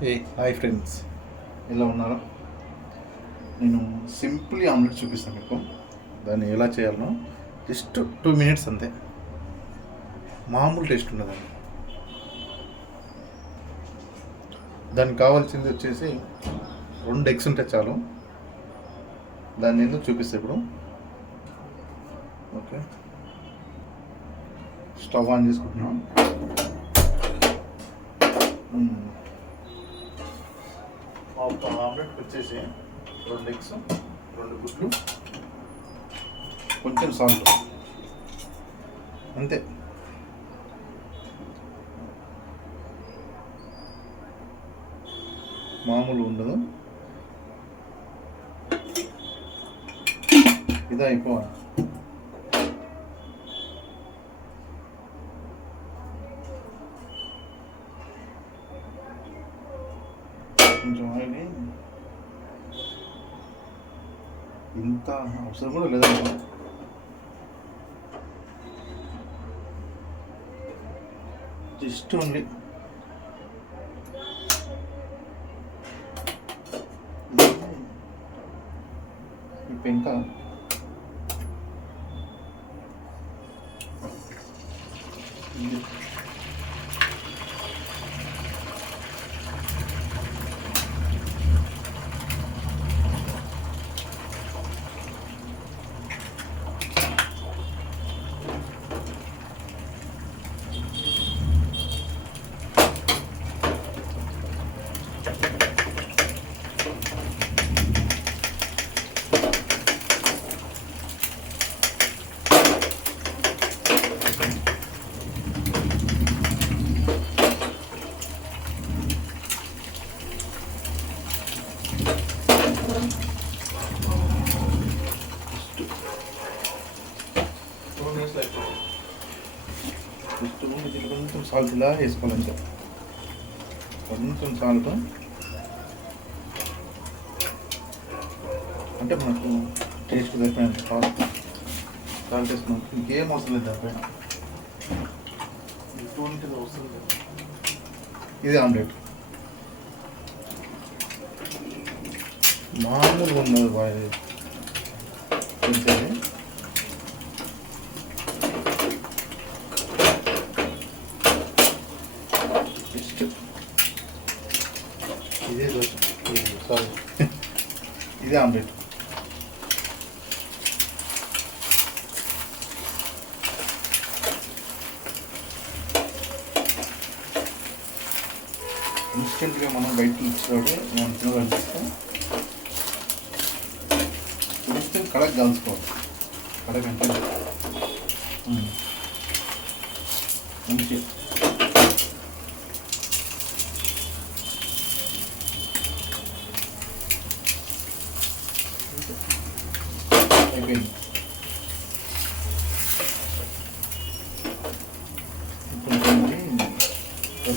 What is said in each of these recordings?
Hi friends, ఎలా ఉన్నారు? నేను సింపుల్ ఆమ్లెట్ చూపిస్తాను మీకు. దాన్ని ఎలా చేయాలనో జస్ట్ 2 minutes అంతే. మామూలు టేస్ట్ ఉండదండి. దానికి కావాల్సింది వచ్చేసి 2 eggs ఉంటే చాలు. దాన్ని ఎందుకు చూపిస్తే ఇప్పుడు. ఓకే, స్టవ్ ఆన్ చేసుకుంటున్నాం. ఒక ఆమ్లెట్కి వచ్చేసి 2 eggs, 2 గుడ్లు, కొంచెం సాల్ట్ అంతే. మామూలు ఉండదు, ఇదే అయిపోవాలి. కొంచెం ఆయిల్, ఇంత అవసరం కూడా లేదండి. జస్ట్ ఓన్లీ ఈ పెంక కొంచెం సాల్ట్ ఇలా వేసుకోవాలంటే, కొంచెం సాల్ట్ అంటే మనకు టేస్ట్ సరిపోయినంత సాల్ట్ వేసుకున్నాం. ఇంకేం అవసరం లేదు దానిపైన, ఇటువంటిది అవసరం లేదు. ఇది ఆమ్లెట్ మామూలుగా ఉండదు బాగా. ఇదే దోశ, సారీ ఇదే ఆమ్లెట్. ఇన్స్టెంట్గా మనం బయటకు ఇచ్చినప్పుడు మనం తినగలిగిస్తాం. ఇన్స్టెంట్ కడక్ కాల్చుకోవాలి. కడక్ అంటే మంచిగా అయిపోయింది.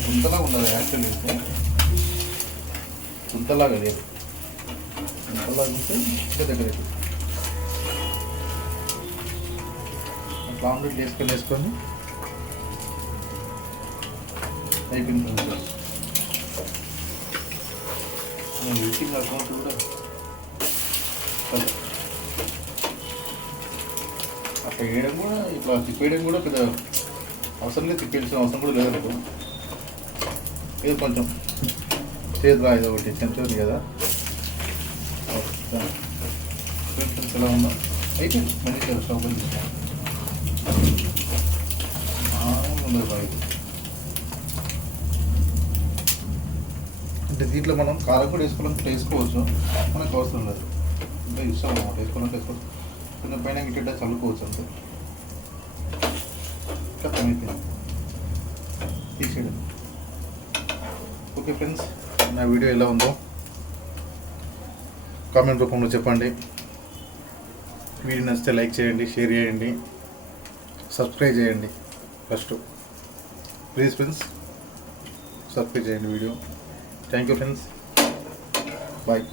గుంతలాగా ఉండదు యాక్చువల్లీ, అయితే గుంతలాగా లేదు. గుంతలాగా ఉంటే ఇంకా దగ్గర అట్లా ఆమ్లెట్ వేసుకొని అయిపోయింది. యూట్యూబ్ అకౌంట్ కూడా అట్లా వేయడం కూడా, ఇట్లా తిప్పేయడం కూడా పెద్ద అవసరం లేదు. తిప్పేయాల్సిన అవసరం కూడా లేదు. ఇది కొంచెం చేతురా, ఇది ఒకటి చెంచా ఉంది కదా, ఫ్రెండ్స్ ఎలా ఉందా? అయిపోయింది. మంచిగా స్టవ్ బంద్ చేస్తాను. ఉండదు బాగా. అంటే దీంట్లో మనం కారం కూడా వేసుకోవాలంటే వేసుకోవచ్చు, మనకు అవసరం లేదు. ఇంకా ఇష్టం అన్నమాట, వేసుకోవచ్చు. కొంచెం పైన గిట్ట చల్లుకోవచ్చు అంతే. అయిపోయింది, తీసేయడం. ఓకే ఫ్రెండ్స్, నా వీడియో ఎలా ఉందో కామెంట్ రూపంలో చెప్పండి. వీడియో నచ్చితే లైక్ చేయండి, షేర్ చేయండి, సబ్స్క్రైబ్ చేయండి. ఫస్ట్ ప్లీజ్ ఫ్రెండ్స్ సబ్స్క్రైబ్ చేయండి video. Thank you friends, bye.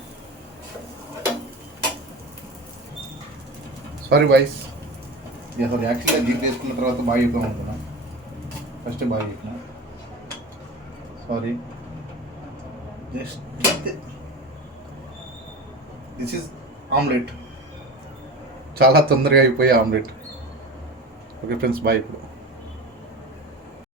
Sorry boys, అసలు యాక్చువల్గా దీంట్లో వేసుకున్న తర్వాత బాగా చెప్తాం అనుకున్నా, ఫస్ట్ బాగా చెప్పిన. సారీ. జస్ట్ అంతే. This is omelette. చాలా తొందరగా అయిపోయే ఆమ్లెట్. ఓకే ఫ్రెండ్స్, బాయ్ ఇప్పుడు.